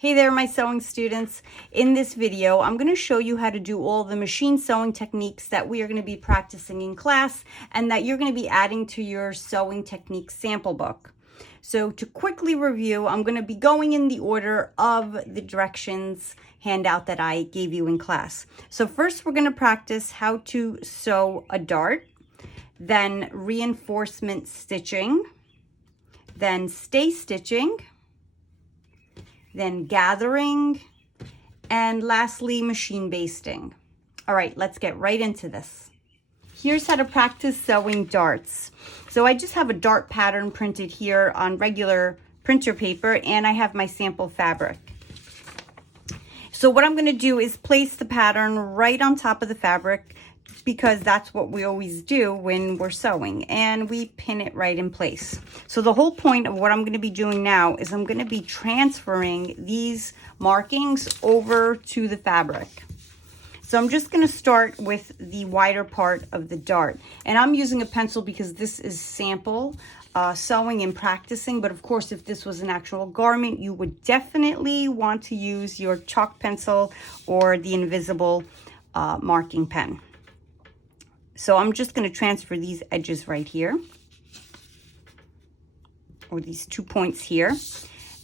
Hey there, my sewing students. In this video, I'm going to show you how to do all the machine sewing techniques that we are going to be practicing in class and that you're going to be adding to your sewing technique sample book. So to quickly review, I'm going to be going in the order of the directions handout that I gave you in class. So first, we're going to practice how to sew a dart, then reinforcement stitching, then stay stitching, then gathering, and lastly, machine basting. All right, let's get right into this. Here's how to practice sewing darts. So I just have a dart pattern printed here on regular printer paper, and I have my sample fabric. So what I'm going to do is place the pattern right on top of the fabric, because that's what we always do when we're sewing, and we pin it right in place. So the whole point of what I'm going to be doing now is I'm going to be transferring these markings over to the fabric. So I'm just going to start with the wider part of the dart, and I'm using a pencil because this is sample sewing and practicing, but of course if this was an actual garment, you would definitely want to use your chalk pencil or the invisible marking pen. So I'm just going to transfer these edges right here, or these 2 points here.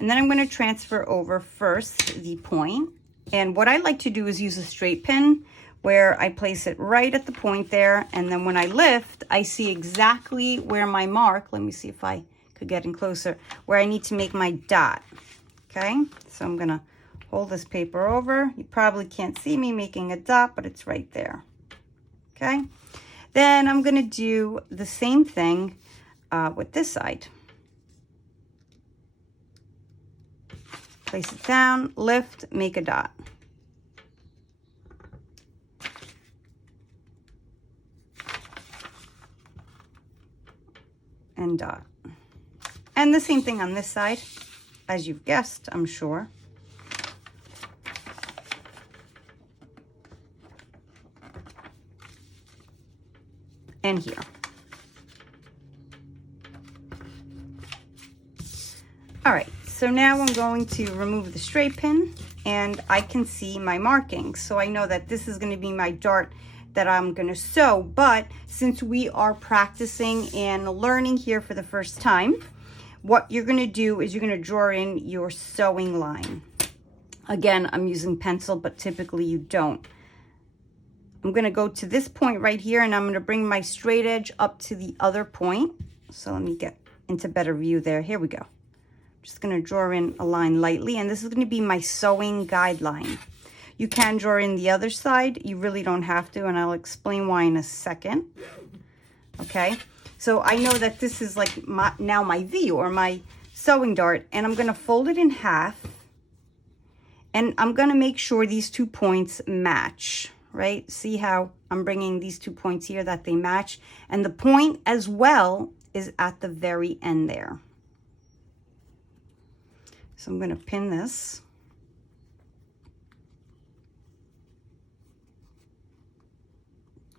And then I'm going to transfer over first the point. And what I like to do is use a straight pin where I place it right at the point there. And then when I lift, I see exactly where my mark, let me see if I could get in closer, where I need to make my dot. Okay, so I'm going to hold this paper over. You probably can't see me making a dot, but it's right there. Okay. Then I'm going to do the same thing with this side. Place it down, lift, make a dot. And dot. And the same thing on this side, as you've guessed, I'm sure. And here. All right, so now I'm going to remove the straight pin, and I can see my markings. So I know that this is going to be my dart that I'm going to sew. But since we are practicing and learning here for the first time, what you're going to do is you're going to draw in your sewing line. Again, I'm using pencil, but typically you don't. I'm going to go to this point right here, and I'm going to bring my straight edge up to the other point. So let me get into better view there. Here we go. Just going to draw in a line lightly, and this is going to be my sewing guideline. You can draw in the other side. You really don't have to, and I'll explain why in a second. Okay, so I know that this is like my V, or my sewing dart, and I'm going to fold it in half, and I'm going to make sure these 2 points match. Right? See how I'm bringing these 2 points here, that they match. And the point as well is at the very end there. So I'm going to pin this.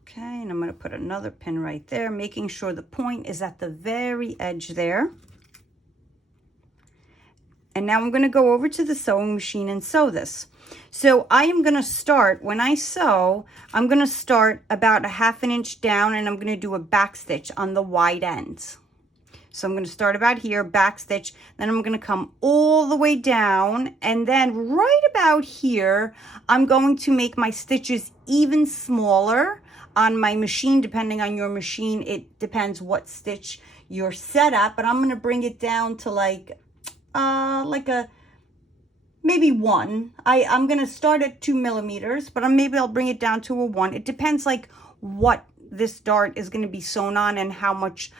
Okay, and I'm going to put another pin right there, making sure the point is at the very edge there. And now I'm going to go over to the sewing machine and sew this. So I am going to start, when I sew, I'm going to start about a 1/2 inch down, and I'm going to do a back stitch on the wide ends. So I'm going to start about here, back stitch, then I'm going to come all the way down, and then right about here, I'm going to make my stitches even smaller on my machine. Depending on your machine, it depends what stitch you're set at, but I'm going to bring it down to like a maybe 1. I'm going to start at 2 millimeters, but maybe I'll bring it down to a 1. It depends like what this dart is going to be sewn on and how much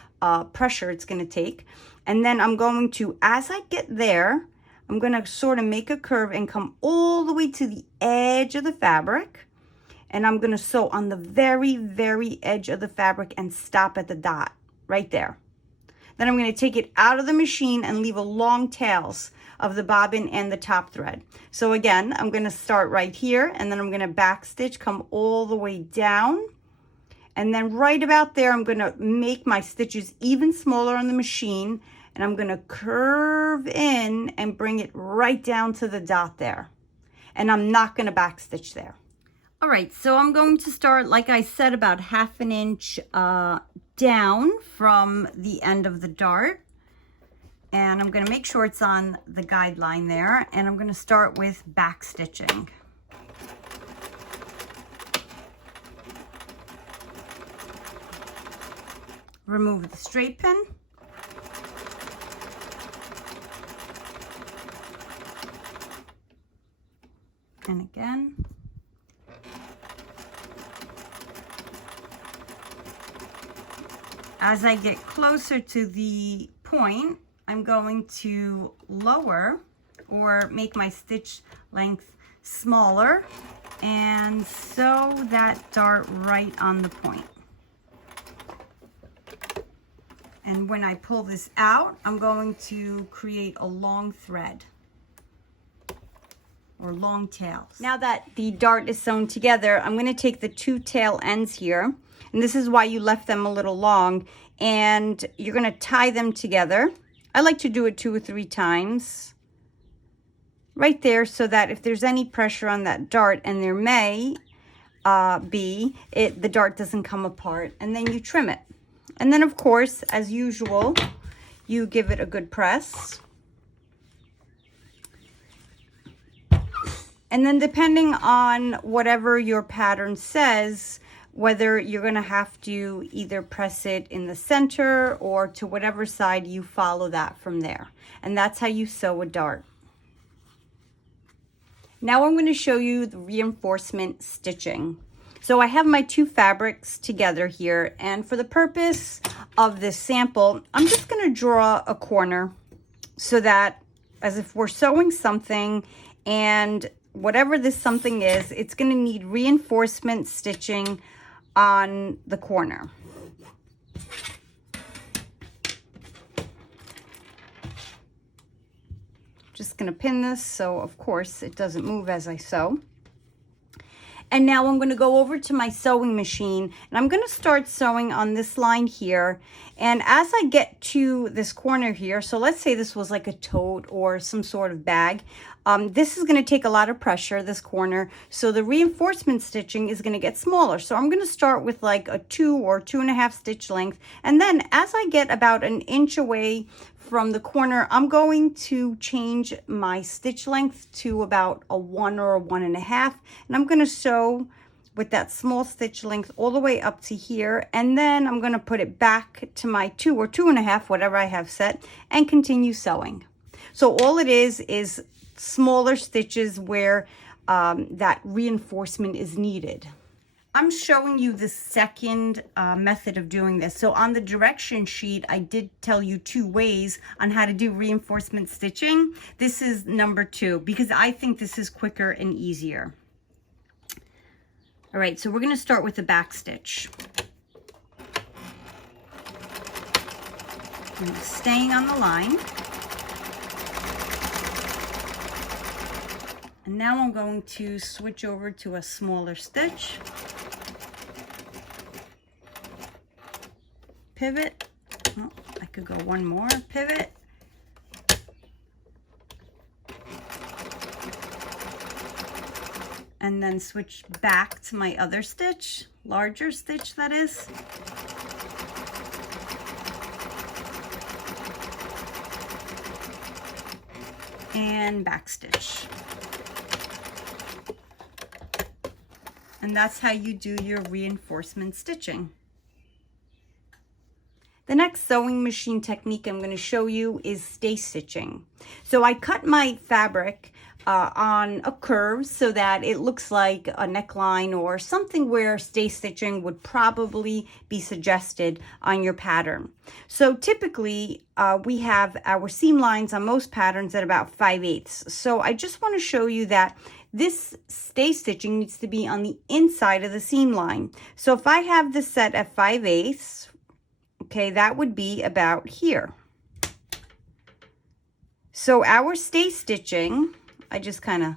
pressure it's going to take. And then I'm going to, as I get there, I'm going to sort of make a curve and come all the way to the edge of the fabric. And I'm going to sew on the very, very edge of the fabric and stop at the dot right there. Then I'm going to take it out of the machine and leave a long tails of the bobbin and the top thread. So again, I'm going to start right here, and then I'm going to back stitch, come all the way down, and then right about there, I'm going to make my stitches even smaller on the machine, and I'm going to curve in and bring it right down to the dot there. And I'm not going to backstitch there. All right, so I'm going to start, like I said, about 1/2 inch down from the end of the dart. And I'm going to make sure it's on the guideline there. And I'm going to start with backstitching. Remove the straight pin. And again. As I get closer to the point, I'm going to lower or make my stitch length smaller and sew that dart right on the point. And when I pull this out, I'm going to create a long thread or long tails. Now that the dart is sewn together, I'm going to take the 2 tail ends here, and this is why you left them a little long, and you're going to tie them together. I like to do it 2 or 3 times right there, so that if there's any pressure on that dart, and there may be, the dart doesn't come apart, and then you trim it. And then, of course, as usual, you give it a good press. And then depending on whatever your pattern says, whether you're going to have to either press it in the center or to whatever side, you follow that from there. And that's how you sew a dart. Now I'm going to show you the reinforcement stitching. So I have my 2 fabrics together here, and for the purpose of this sample, I'm just going to draw a corner so that as if we're sewing something, and whatever this something is, it's going to need reinforcement stitching on the corner. Just going to pin this so of course it doesn't move as I sew. And now I'm going to go over to my sewing machine, and I'm going to start sewing on this line here. And as I get to this corner here, so let's say this was like a tote or some sort of bag, this is going to take a lot of pressure, this corner, so the reinforcement stitching is going to get smaller. So I'm going to start with like a 2 or 2.5 stitch length, and then as I get about 1 inch away from the corner, I'm going to change my stitch length to about a 1 or a 1.5, and I'm going to sew with that small stitch length all the way up to here, and then I'm going to put it back to my 2 or 2.5, whatever I have set, and continue sewing. So all it is smaller stitches where that reinforcement is needed. I'm showing you the second method of doing this. So on the direction sheet, I did tell you 2 ways on how to do reinforcement stitching. This is number 2 because I think this is quicker and easier. All right, so we're going to start with the back stitch. And staying on the line. And now I'm going to switch over to a smaller stitch. Pivot. Oh, I could go one more. Pivot. And then switch back to my other stitch, larger stitch that is. And back stitch. And that's how you do your reinforcement stitching. The next sewing machine technique I'm going to show you is stay stitching. So I cut my fabric on a curve so that it looks like a neckline or something where stay stitching would probably be suggested on your pattern. So typically we have our seam lines on most patterns at about 5/8. So I just want to show you that this stay stitching needs to be on the inside of the seam line. So if I have this set at 5/8, okay, that would be about here. So our stay stitching, I just kind of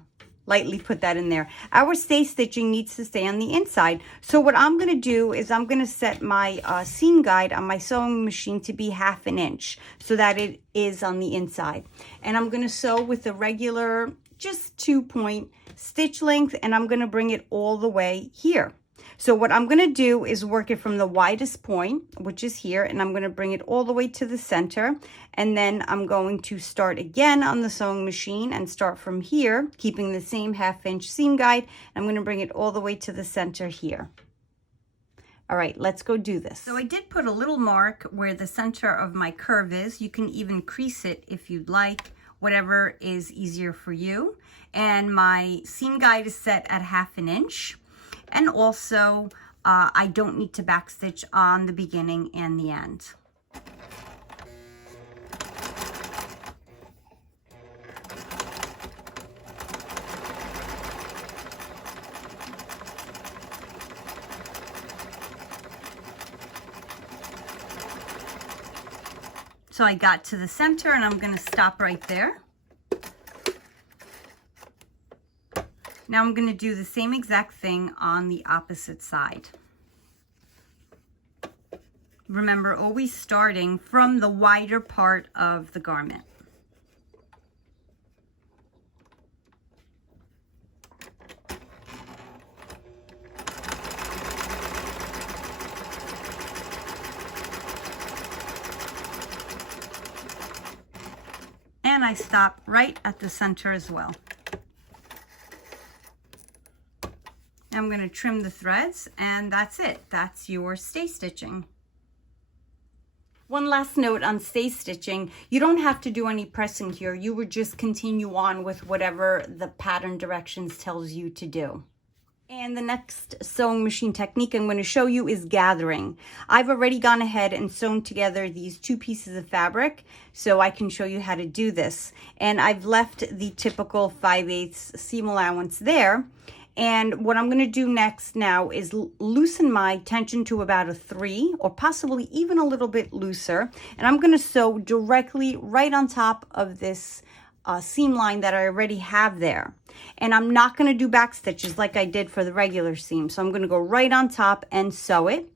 lightly put that in there. Our stay stitching needs to stay on the inside. So what I'm going to do is I'm going to set my seam guide on my sewing machine to be 1/2 inch so that it is on the inside. And I'm going to sew with a regular, just 2-point stitch length, and I'm going to bring it all the way here. So what I'm going to do is work it from the widest point, which is here, and I'm going to bring it all the way to the center. And then I'm going to start again on the sewing machine and start from here, keeping the same 1/2 inch seam guide. I'm going to bring it all the way to the center here. All right, let's go do this. So I did put a little mark where the center of my curve is. You can even crease it if you'd like, whatever is easier for you. And my seam guide is set at 1/2 inch. And also, I don't need to backstitch on the beginning and the end. So I got to the center and I'm going to stop right there. Now I'm going to do the same exact thing on the opposite side. Remember, always starting from the wider part of the garment. And I stop right at the center as well. I'm going to trim the threads, and that's it. That's your stay stitching. One last note on stay stitching, you don't have to do any pressing here. You would just continue on with whatever the pattern directions tells you to do. And the next sewing machine technique I'm going to show you is gathering. I've already gone ahead and sewn together these 2 pieces of fabric so I can show you how to do this. And I've left the typical 5/8 seam allowance there. And what I'm going to do next now is loosen my tension to about a 3 or possibly even a little bit looser. And I'm going to sew directly right on top of this seam line that I already have there. And I'm not going to do back stitches like I did for the regular seam. So I'm going to go right on top and sew it.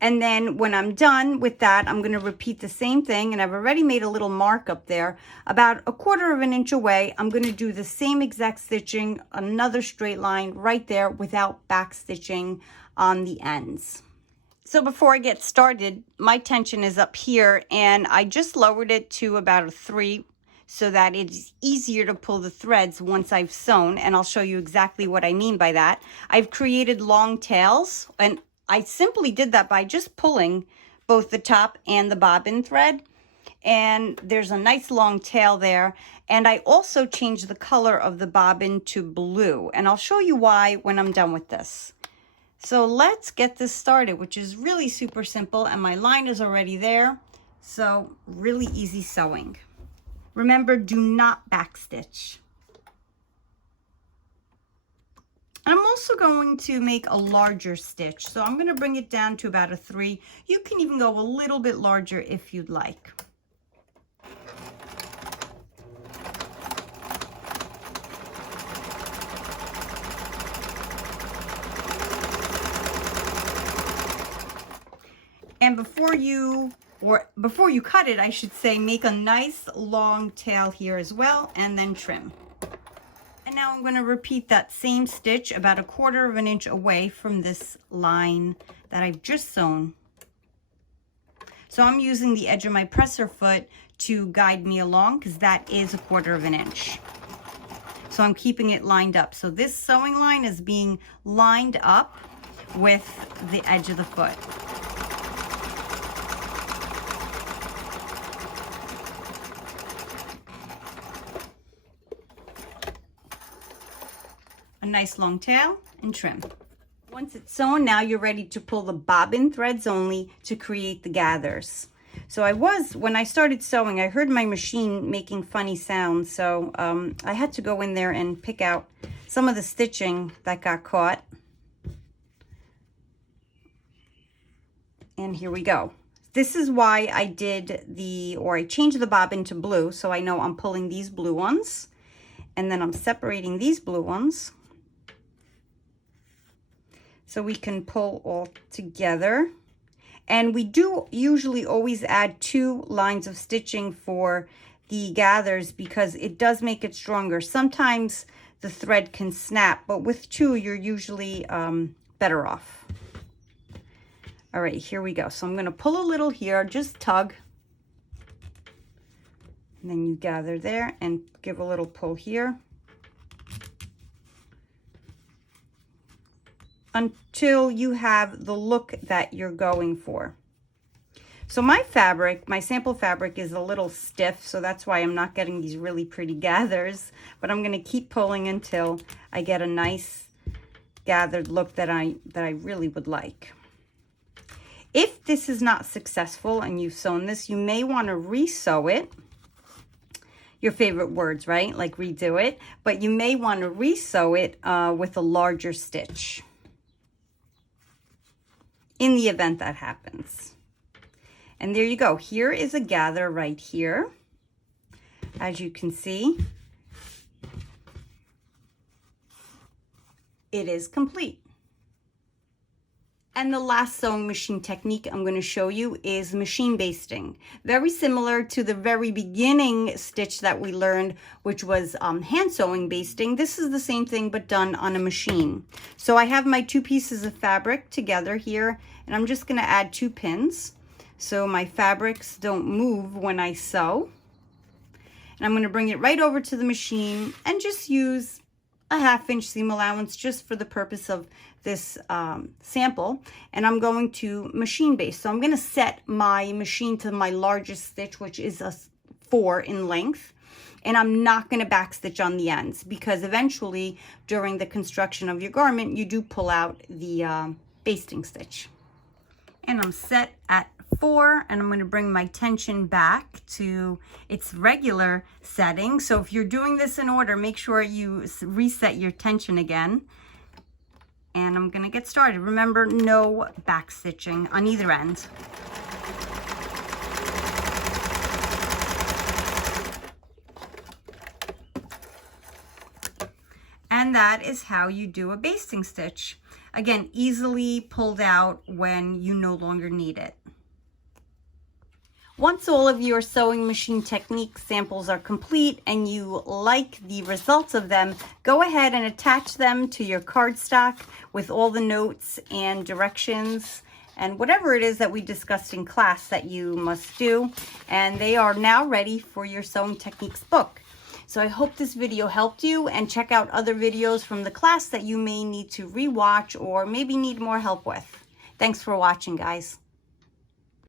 And then when I'm done with that, I'm going to repeat the same thing. And I've already made a little mark up there about 1/4 inch away. I'm going to do the same exact stitching, another straight line right there without back stitching on the ends. So before I get started, my tension is up here and I just lowered it to about a 3 so that it's easier to pull the threads once I've sewn. And I'll show you exactly what I mean by that. I've created long tails, and I simply did that by just pulling both the top and the bobbin thread. And there's a nice long tail there. And I also changed the color of the bobbin to blue. And I'll show you why when I'm done with this. So let's get this started, which is really super simple. And my line is already there. So really easy sewing. Remember, do not backstitch. I'm also going to make a larger stitch. So I'm going to bring it down to about a 3. You can even go a little bit larger if you'd like. And before you cut it, I should say, make a nice long tail here as well, and then trim. And now I'm going to repeat that same stitch about 1/4 inch away from this line that I've just sewn. So I'm using the edge of my presser foot to guide me along because that is 1/4 inch. So I'm keeping it lined up. So this sewing line is being lined up with the edge of the foot. A nice long tail and trim. Once it's sewn, now you're ready to pull the bobbin threads only to create the gathers. So when I started sewing, I heard my machine making funny sounds. So I had to go in there and pick out some of the stitching that got caught. And here we go. This is why I changed the bobbin to blue. So I know I'm pulling these blue ones. And then I'm separating these blue ones so we can pull all together. And we do usually always add 2 lines of stitching for the gathers because it does make it stronger. Sometimes the thread can snap, but with 2 you're usually better off. All right, here we go. So I'm going to pull a little here, just tug. And then you gather there and give a little pull here until you have the look that you're going for. So my fabric, my sample fabric is a little stiff, so that's why I'm not getting these really pretty gathers, but I'm going to keep pulling until I get a nice gathered look that I really would like. If this is not successful and you've sewn this, you may want to re-sew it. Your favorite words, right? Like redo it, but you may want to re-sew it with a larger stitch in the event that happens. And there you go. Here is a gather right here. As you can see, it is complete. And the last sewing machine technique I'm going to show you is machine basting. Very similar to the very beginning stitch that we learned, which was hand sewing basting. This is the same thing but done on a machine. So I have my 2 pieces of fabric together here, and I'm just going to add 2 pins so my fabrics don't move when I sew. And I'm going to bring it right over to the machine and just use a 1/2 inch seam allowance just for the purpose of this sample, and I'm going to machine baste. So I'm going to set my machine to my largest stitch, which is a 4 in length, and I'm not going to backstitch on the ends because eventually during the construction of your garment you do pull out the basting stitch. And I'm set at 4, and I'm going to bring my tension back to its regular setting. So if you're doing this in order, make sure you reset your tension again. And I'm going to get started. Remember, no back stitching on either end. And that is how you do a basting stitch. Again, easily pulled out when you no longer need it. Once all of your sewing machine technique samples are complete and you like the results of them, go ahead and attach them to your cardstock with all the notes and directions and whatever it is that we discussed in class that you must do. And they are now ready for your sewing techniques book. So I hope this video helped you, and check out other videos from the class that you may need to rewatch or maybe need more help with. Thanks for watching, guys.